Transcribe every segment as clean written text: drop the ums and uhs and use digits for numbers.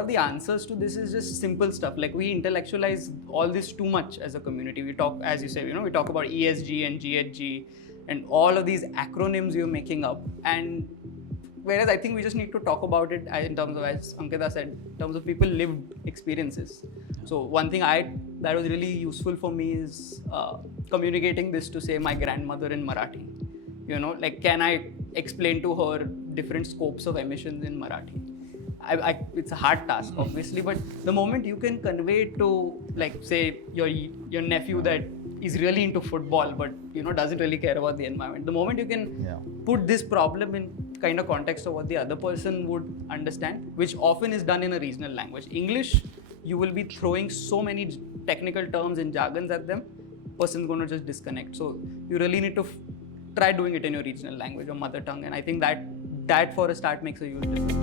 lot of the answers to this is just simple stuff. Like we intellectualize all this too much as a community. We talk, as you say, we talk about ESG and GHG and all of these acronyms you're making up. And whereas I think we just need to talk about it in terms of, as Ankita said, in terms of people lived experiences. So one thing that was really useful for me is communicating this to, say, my grandmother in Marathi. Like, can I explain to her different scopes of emissions in Marathi? It's a hard task, obviously, but the moment you can convey it to, like, say, your nephew that is really into football but doesn't really care about the environment, the moment you can put this problem in kind of context of what the other person would understand, which often is done in a regional language. English, you will be throwing so many technical terms and jargons at them, person's going to just disconnect. So you really need to try doing it in your regional language or mother tongue, and I think that for a start makes a huge difference.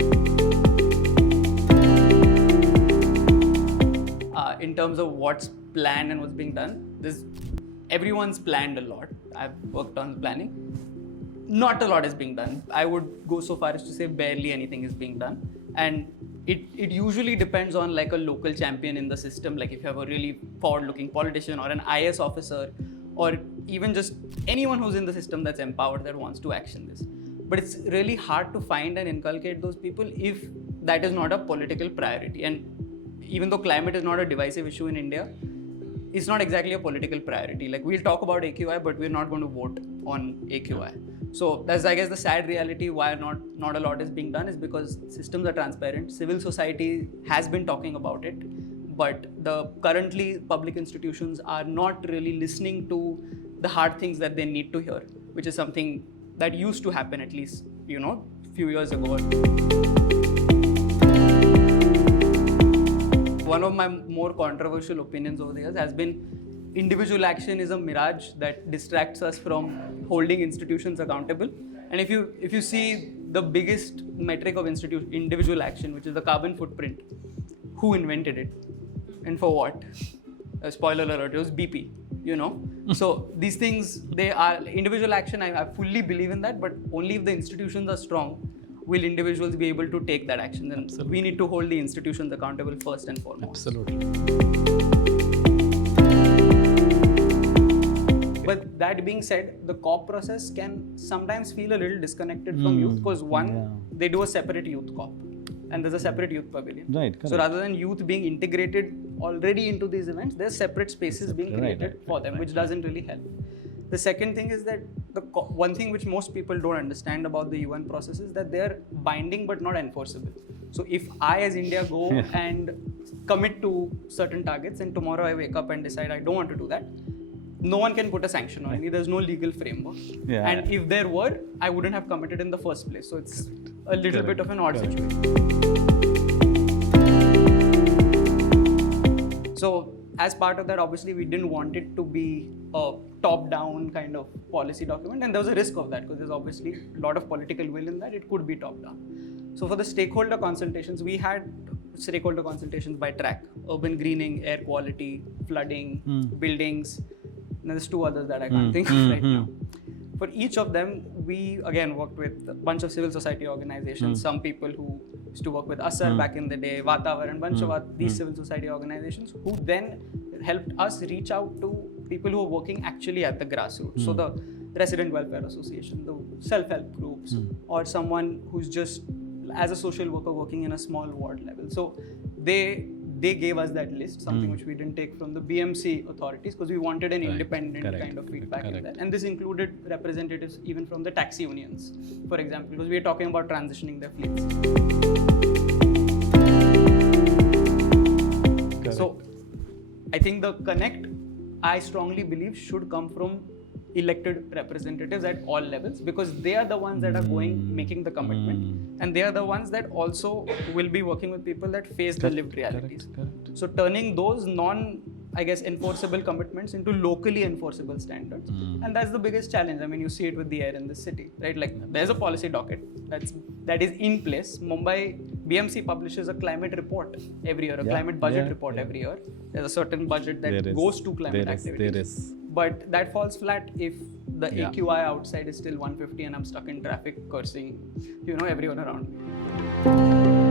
In terms of what's planned and what's being done, everyone's planned a lot. I've worked on planning. Not a lot is being done. I would go so far as to say barely anything is being done. And it usually depends on like a local champion in the system, like if you have a really forward-looking politician or an IS officer, or even just anyone who's in the system that's empowered that wants to action this. But it's really hard to find and inculcate those people if that is not a political priority. And even though climate is not a divisive issue in India, it's not exactly a political priority. Like, we'll talk about AQI, but we're not going to vote on AQI. So that's, I guess, the sad reality why not a lot is being done is because systems are transparent. Civil society has been talking about it, but currently public institutions are not really listening to the hard things that they need to hear, which is something that used to happen at least, a few years ago. One of my more controversial opinions over the years has been individual action is a mirage that distracts us from holding institutions accountable. And if you see the biggest metric of individual action, which is the carbon footprint, who invented it and for what? Spoiler alert, it was BP, So these things, they are individual action. I fully believe in that, but only if the institutions are strong will individuals be able to take that action. And we need to hold the institutions accountable first and foremost. Absolutely. But that being said, the COP process can sometimes feel a little disconnected from youth because they do a separate youth COP and there's a separate youth pavilion. Right, correct. So rather than youth being integrated already into these events, there's separate spaces being created for them, which doesn't really help. The second thing is that one thing which most people don't understand about the UN process is that they're binding but not enforceable. So if I as India go and commit to certain targets and tomorrow I wake up and decide I don't want to do that, no one can put a sanction on me. There's no legal framework. And if there were, I wouldn't have committed in the first place. So it's a little bit of an odd situation. So as part of that, obviously, we didn't want it to be a top-down kind of policy document. And there was a risk of that because there's obviously a lot of political will in that. It could be top-down. So for the stakeholder consultations, we had stakeholder consultations by track: urban greening, air quality, flooding, buildings. And there's two others that I can't think of right now. For each of them, we again worked with a bunch of civil society organizations, some people who used to work with Asar back in the day, Vatavaran, bunch of these civil society organizations who then helped us reach out to people who are working actually at the grassroots. So the Resident Welfare Association, the self-help groups, or someone who's just as a social worker working in a small ward level. So they gave us that list, something which we didn't take from the BMC authorities because we wanted an independent kind of feedback in that. And this included representatives even from the taxi unions, for example, because we are talking about transitioning their fleets. So I think the connect, I strongly believe, should come from elected representatives at all levels because they are the ones that are making the commitment, and they are the ones that also will be working with people that face the lived realities. So turning those enforceable commitments into locally enforceable standards, and that's the biggest challenge. I mean, you see it with the air in this city, right? Like, there's a policy docket that is in place. Mumbai BMC publishes a climate report every year, a climate budget report every year. There's a certain budget that goes to climate activities. But that falls flat if the AQI outside is still 150 and I'm stuck in traffic cursing, everyone around me.